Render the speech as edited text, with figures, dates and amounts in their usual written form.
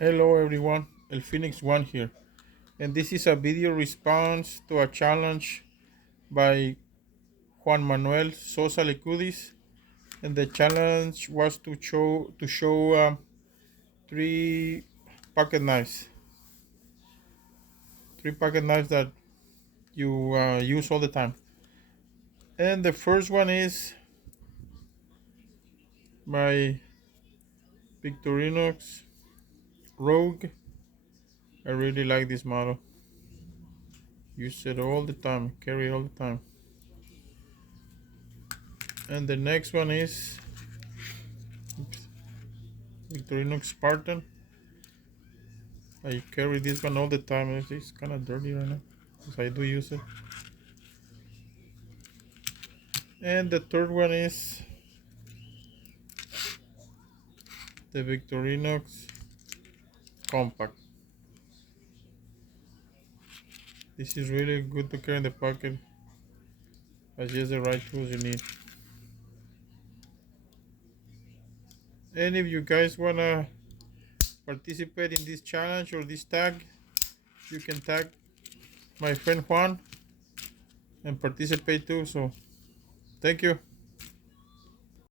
Hello everyone, El Phoenix One here, and this is a video response to a challenge by Juan Manuel Sosa Lecudis, and the challenge was to show three pocket knives, three pocket knives that you use all the time. And the first one is my Victorinox Rogue. I really like this model. Use it all the time, carry all the time. And the next one is Victorinox Spartan. I carry this one all the time. It's kind of dirty right now, because I do use it. And the third one is the Victorinox Compact. This is really good to carry in the pocket. It's just the right tools you need. And if you guys wanna participate in this challenge or this tag, you can tag my friend Juan and participate too. So thank you.